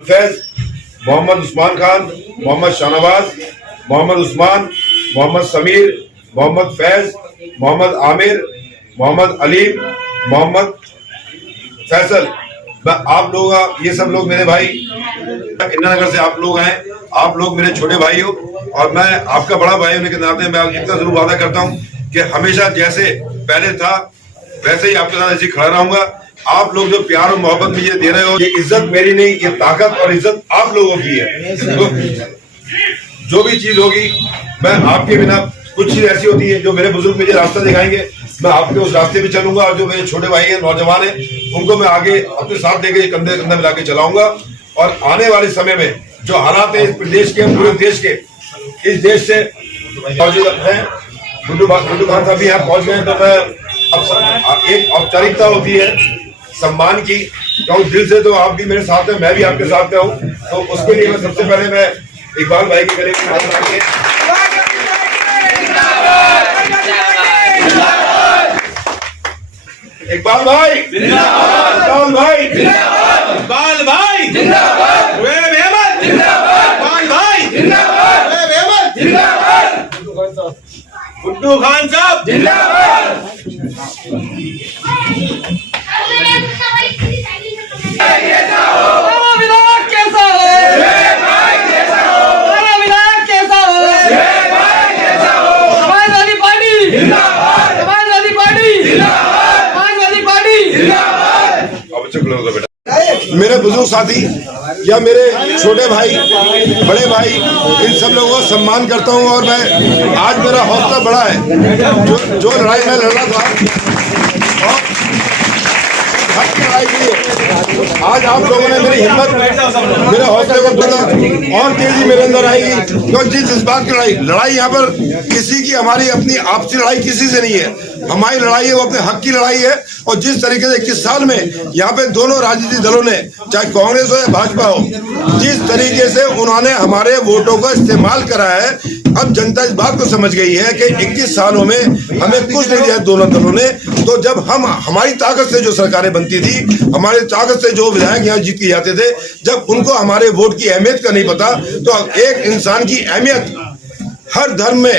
फैज, मोहम्मद उस्मान खान, मोहम्मद शाहनवाज, मोहम्मद उस्मान, मोहम्मद समीर, मोहम्मद फैज, मोहम्मद आमिर, मोहम्मद अलीम, मोहम्मद फैसल। मैं आप लोग, ये सब लोग मेरे भाई इंदिरानगर से आप लोग हैं, आप लोग मेरे छोटे भाई हो और मैं आपका बड़ा भाई होने के नाते मैं इतना जरूर वादा करता हूँ कि हमेशा जैसे पहले था वैसे ही आपके साथ ऐसे खड़ा रहूंगा। आप लोग जो प्यार और मोहब्बत मुझे दे रहे हो, ये इज्जत मेरी नहीं, ये ताकत और इज्जत आप लोगों की है। तो जो भी चीज होगी मैं आपके बिना, कुछ चीज ऐसी होती है जो मेरे बुजुर्ग मुझे रास्ता दिखाएंगे, मैं आपके उस रास्ते पे चलूंगा और जो मेरे छोटे भाई हैं, नौजवान हैं, उनको मैं आगे अपने साथ लेके कंधे कंधे मिला के चलाऊंगा। और आने वाले समय में जो हालात है इस प्रदेश के, पूरे देश के, इस देश से मौजूद है। गुड्डू खान साहब भी यहाँ पहुंच गए, तो मैं अब एक औपचारिकता होती है सम्मान की, कहूँ दिल से, तो आप भी मेरे साथ हैं, मैं भी आपके साथ में हूँ। तो उसके लिए मैं सबसे पहले मैं इकबाल भाई के गले में हाथ रख के इकबाल भाई, इकबाल भाई, इकबाल भाई, गुड्डू खान साहब जिंदाबाद। मेरे बुजुर्ग साथी या मेरे छोटे भाई, बड़े भाई, इन सब लोगों का सम्मान करता हूं। और मैं आज मेरा हौसला बढ़ा है, जो लड़ाई मैं लड़ रहा था और हक की लड़ाई के लिए, आज आप लोगों ने मेरी हिम्मत, मेरे हौसले को पता और तेजी मेरे अंदर आएगी। क्योंकि जिस जज्बात की लड़ाई यहाँ पर किसी की, हमारी अपनी आपसी लड़ाई किसी से नहीं है, हमारी लड़ाई है वो अपने हक की लड़ाई है। और जिस तरीके से 21 साल में यहाँ पे दोनों राजनीतिक दलों ने, चाहे कांग्रेस हो या भाजपा हो, जिस तरीके से उन्होंने हमारे वोटों का इस्तेमाल करा है, अब जनता इस बात को समझ गई है कि 21 सालों में हमें कुछ नहीं दिया दोनों दलों ने। तो जब हम, हमारी ताकत से जो सरकारें बनती थी, हमारी ताकत से जो विधायक यहाँ जीत के जाते थे, जब उनको हमारे वोट की अहमियत का नहीं पता, तो एक इंसान की अहमियत हर धर्म में,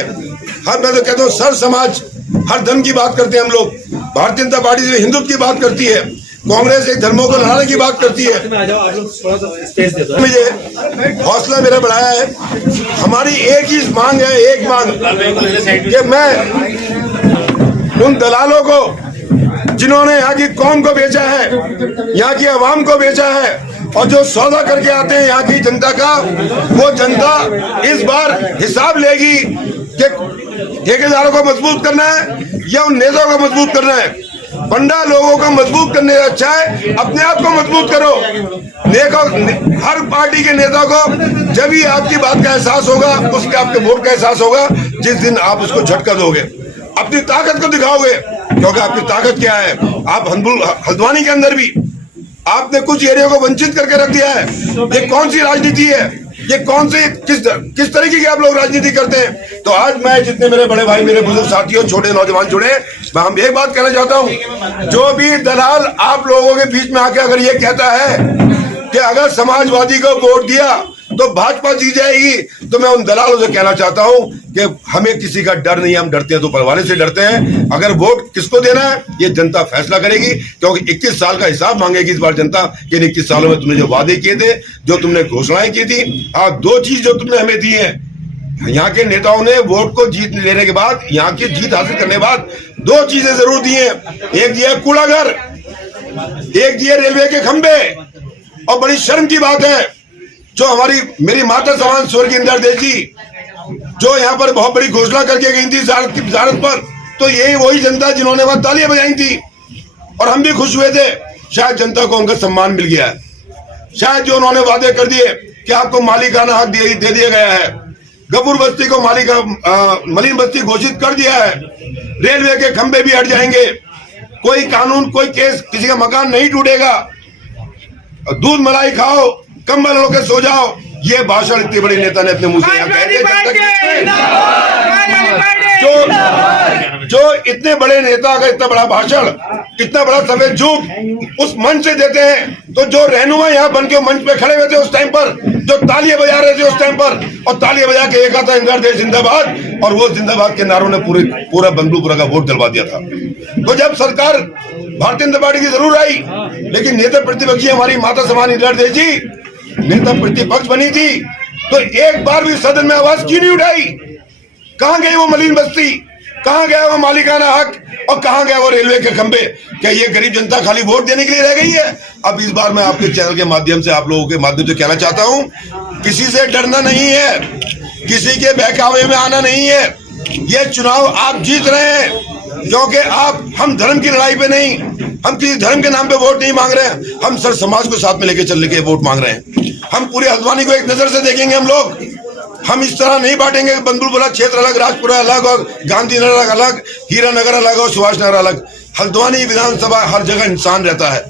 मैं तो कहता हूँ सर समाज, हर धर्म की बात करते हैं हम लोग। भारतीय जनता पार्टी से हिंदुत्व की बात करती है, कांग्रेस एक धर्मों को लड़ाने की बात करती है। मुझे हौसला मेरा बढ़ाया है। हमारी एक ही मांग है, एक मांग कि मैं उन दलालों को जिन्होंने यहाँ की कौम को बेचा है, यहाँ की आवाम को बेचा है, और जो सौदा करके आते हैं यहाँ की जनता का, वो जनता इस बार हिसाब लेगी कि ठेकेदारों को मजबूत करना है या उन नेताओं को मजबूत करना है। पंडा लोगों को मजबूत करने से अच्छा है अपने आप को मजबूत करो। हर पार्टी के नेता को जब भी आपकी बात का एहसास होगा, उसके आपके वोट का एहसास होगा, जिस दिन आप उसको झटका दोगे, अपनी ताकत को दिखाओगे। क्योंकि आपकी ताकत क्या है, आप हल्द्वानी के अंदर भी आपने कुछ एरिया को वंचित करके रख दिया है। ये कौन सी राजनीति है, ये कौन से किस तरीके की आप लोग राजनीति करते हैं। तो आज मैं, जितने मेरे बड़े भाई, मेरे बुजुर्ग साथियों, छोटे नौजवान जुड़े, मैं हम एक बात कहना चाहता हूं, जो भी दलाल आप लोगों के बीच में आके अगर ये कहता है कि अगर समाजवादी को वोट दिया तो भाजपा जीत जाएगी, तो मैं उन दलालों से कहना चाहता हूं कि हमें किसी का डर नहीं है, हम डरते हैं तो ऊपर वाले से डरते हैं। अगर वोट किसको देना है ये जनता फैसला करेगी, क्योंकि 21 साल का हिसाब मांगेगी इस बार जनता कि 21 सालों में तुमने जो वादे किए थे, जो तुमने घोषणाएं की थी, आज दो चीज जो तुमने हमें दी है। यहाँ के नेताओं ने वोट को जीत लेने के बाद, यहाँ की जीत हासिल करने के बाद दो चीजें जरूर दी है। एक दिया कूड़ाघर, एक दिया रेलवे के खंभे। और बड़ी शर्म की बात है, जो हमारी, मेरी माता समान स्वर्गीय इंदिरा देश जी, जो यहाँ पर बहुत बड़ी घोषणा करके गई थी ज़ियारत पर, तो यही वही जनता जिन्होंने वहां तालियां बजाई थी और हम भी खुश हुए थे। शायद जनता को उनका सम्मान मिल गया है। शायद जो उन्होंने वादे कर दिए कि आपको मालिकाना हक दे दिया गया है, गफूर बस्ती को मलिन बस्ती घोषित कर दिया है, रेलवे के खंभे भी हट जाएंगे, कोई कानून, कोई केस, किसी का मकान नहीं टूटेगा, दूध मलाई खाओ, कंबल ओढ़ के सो जाओ, ये भाषण इतने बड़े नेता ने अपने मुंह से यहाँ कहे जो इतने बड़े नेता का इतना बड़ा भाषण, इतना बड़ा सफेद झूठ उस मंच से देते हैं, तो जो रहनुमा यहाँ बन के मंच पे खड़े हुए थे उस टाइम पर, जो तालियां बजा रहे थे उस टाइम पर, और तालियां बजा के एक आता इंदिरा देश जिंदाबाद, और वो जिंदाबाद के नारों ने पूरा बंगलुरुपुरा का वोट दिलवा दिया था। तो जब सरकार भारतीय जनता पार्टी की जरूर आई, लेकिन नेता प्रतिपक्षी हमारी माता समान इंदिरा देश जी नेता प्रतिपक्ष बनी थी, तो एक बार भी सदन में आवाज क्यों नहीं उठाई? कहां गई वो मलिन बस्ती, कहां गया वो मालिकाना हक, और कहां गया वो रेलवे के खंभे? क्या ये गरीब जनता खाली वोट देने के लिए रह गई है? अब इस बार मैं आपके चैनल के माध्यम से, आप लोगों के माध्यम से कहना चाहता हूं, किसी से डरना नहीं है, किसी के बहकावे में आना नहीं है। ये चुनाव आप जीत रहे हैं, क्योंकि हम धर्म की लड़ाई पे नहीं, हम किसी धर्म के नाम पे वोट नहीं मांग रहे हैं, हम सर समाज को साथ में लेके चलने के वोट मांग रहे हैं। हम पूरे हल्द्वानी को एक नजर से देखेंगे हम लोग, हम इस तरह नहीं बांटेंगे कि बंदुलपुरा क्षेत्र अलग, राजपुरा अलग, और गांधीनगर अलग, हीरानगर अलग और सुभाष नगर अलग। हल्द्वानी विधानसभा हर जगह इंसान रहता है,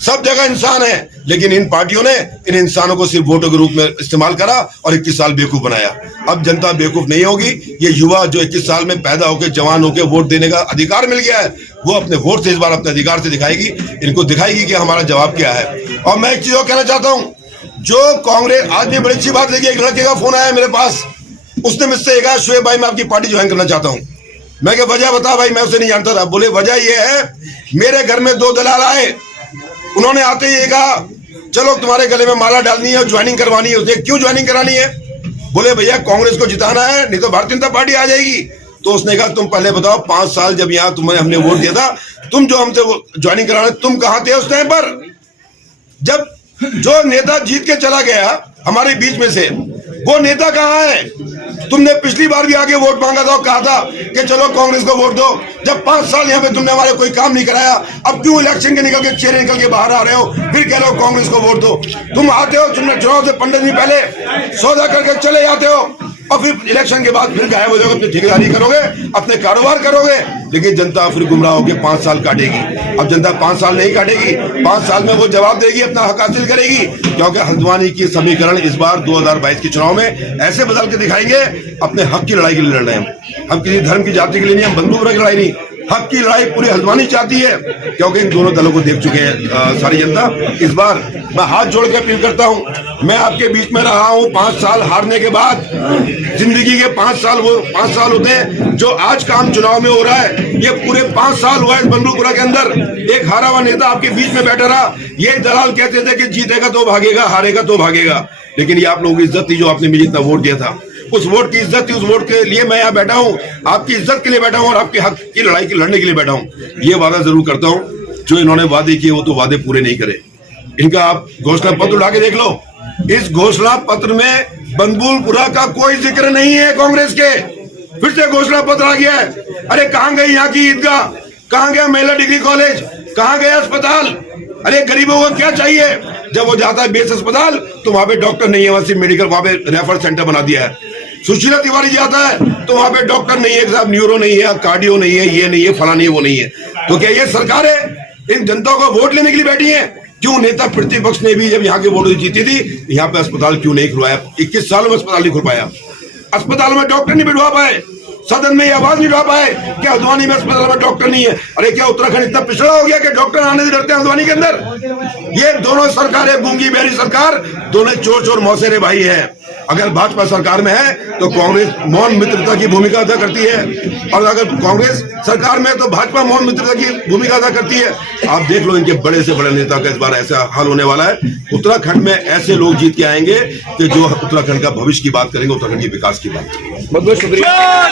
सब जगह इंसान है, लेकिन इन पार्टियों ने इन इंसानों को सिर्फ वोटों के रूप में इस्तेमाल करा और 21 साल बेवकूफ बनाया। अब जनता बेवकूफ नहीं होगी, ये युवा जो 21 साल में पैदा होकर जवान होकर वोट देने का अधिकार मिल गया है, वो अपने वोट से इस बार अपने अधिकार से दिखाएगी, इनको दिखाएगी कि हमारा जवाब क्या है। और मैं एक चीज और कहना चाहता हूँ, जो कांग्रेस, आज भी बड़ी अच्छी बात लगी, एक लड़के का फोन आया मेरे पास, उसने मुझसे कहा शुएब भाई मैं आपकी पार्टी ज्वाइन करना चाहता हूँ। मैं क्या वजह बता भाई, मैं उसे नहीं जानता था। बोले वजह ये है, मेरे घर में 2 दलाल आए, उन्होंने आते ही कहा चलो तुम्हारे गले में माला डालनी है और ज्वाइनिंग करवानी है। उसने क्यों ज्वाइनिंग करानी है? बोले भैया कांग्रेस को जिताना है, नहीं तो भारतीय जनता पार्टी आ जाएगी। तो उसने कहा तुम पहले बताओ, 5 साल जब यहाँ तुम्हें हमने वोट दिया था, तुम जो हमसे ज्वाइनिंग कराना, तुम कहाँ थे उस टाइम पर? जब जो नेता जीत के चला गया हमारे बीच में से, वो नेता कहाँ है? तुमने पिछली बार भी आगे वोट मांगा था और कहा था कि चलो कांग्रेस को वोट दो। जब 5 साल यहाँ पे तुमने हमारे कोई काम नहीं कराया, अब क्यों इलेक्शन के निकल के चेहरे निकल के बाहर आ रहे हो, फिर कह रहे हो कांग्रेस को वोट दो? तुम आते हो चुनाव से 15 दिन पहले सौदा करके चले जाते हो, और फिर इलेक्शन के बाद फिर गायब हो जाओगे, अपनी ठेकेदारी करोगे, अपने कारोबार करोगे, लेकिन जनता फिर गुमराह होकर 5 साल काटेगी। अब जनता 5 साल नहीं काटेगी, 5 साल में वो जवाब देगी, अपना हक हासिल करेगी, क्योंकि हल्द्वानी की समीकरण इस बार 2022 के चुनाव में ऐसे बदल के दिखाएंगे, अपने हक की लड़ाई के लिए लड़ रहे हैं हम किसी धर्म की जाति के लिए नहीं, हम बंदूक की लड़ाई नहीं, हक की लड़ाई पूरी हल्द्वानी चाहती है, क्योंकि इन दोनों दलों को देख चुके हैं सारी जनता। इस बार मैं हाथ जोड़ के अपील करता हूं, मैं आपके बीच में रहा हूं 5 साल हारने के बाद, जिंदगी के 5 साल वो 5 साल होते हैं जो आज काम चुनाव में हो रहा है, ये पूरे 5 साल हुआ है बंदूकपुरा के अंदर। एक हारा हुआ नेता आपके बीच में बैठा रहा, ये दलाल कहते थे कि जीतेगा तो भागेगा, हारेगा तो भागेगा, लेकिन ये आप लोगों की इज्जत थी जो आपने मुझे इतना वोट दिया था, उस वोट की इज्जत थी, उस वोट के लिए मैं यहाँ बैठा हूँ, आपकी इज्जत के लिए बैठा हूँ और आपके हक की लड़ाई की लड़ने के लिए बैठा हूँ। ये वादा जरूर करता हूँ, जो इन्होंने वादे किए वो तो वादे पूरे नहीं करे। इनका आप घोषणा पत्र उठा के देख लो, इस घोषणा पत्र में बंदूलपुरा का कोई जिक्र नहीं है कांग्रेस के। फिर से घोषणा पत्र आ गया है, अरे कहाँ गई यहाँ की ईदगाह, कहाँ गया महिला डिग्री कॉलेज, कहाँ गया अस्पताल? अरे गरीबों को क्या चाहिए? जब वो जाता है बेस अस्पताल तो वहां पे डॉक्टर नहीं है, वहां से मेडिकल, वहां पे रेफर सेंटर बना दिया है। सुशीला तिवारी जाता है तो वहां पे डॉक्टर नहीं है साहब, न्यूरो नहीं है, कार्डियो नहीं है, ये नहीं है, फला नहीं है, वो नहीं है। तो क्या ये सरकार है इन जनता को वोट लेने के लिए बैठी है? क्यों नेता प्रतिपक्ष ने भी जब यहाँ के वोट जीती थी, यहाँ पे अस्पताल क्यों नहीं खुलवाया? 21 सालों में अस्पताल नहीं खुल पाया, अस्पताल में डॉक्टर नहीं बिठवा पाए, सदन में ये आवाज नहीं उठा पाए क्या हल्द्वानी में अस्पताल में डॉक्टर नहीं है? अरे क्या उत्तराखंड इतना पिछड़ा हो गया कि डॉक्टर आने से डरते हैं हल्द्वानी के अंदर? ये दोनों सरकारें, गूंगी बहरी सरकार, दोनों चोर चोर मौसेरे भाई हैं। अगर भाजपा सरकार में है तो कांग्रेस मौन मित्रता की भूमिका अदा करती है, और अगर कांग्रेस सरकार में है तो भाजपा मौन मित्रता की भूमिका अदा करती है। आप देख लो इनके बड़े से बड़े नेता का इस बार ऐसा हाल होने वाला है। उत्तराखंड में ऐसे लोग जीत के आएंगे कि जो उत्तराखंड का भविष्य की बात करेंगे, उत्तराखंड के विकास की बात करेंगे। बहुत बहुत शुक्रिया।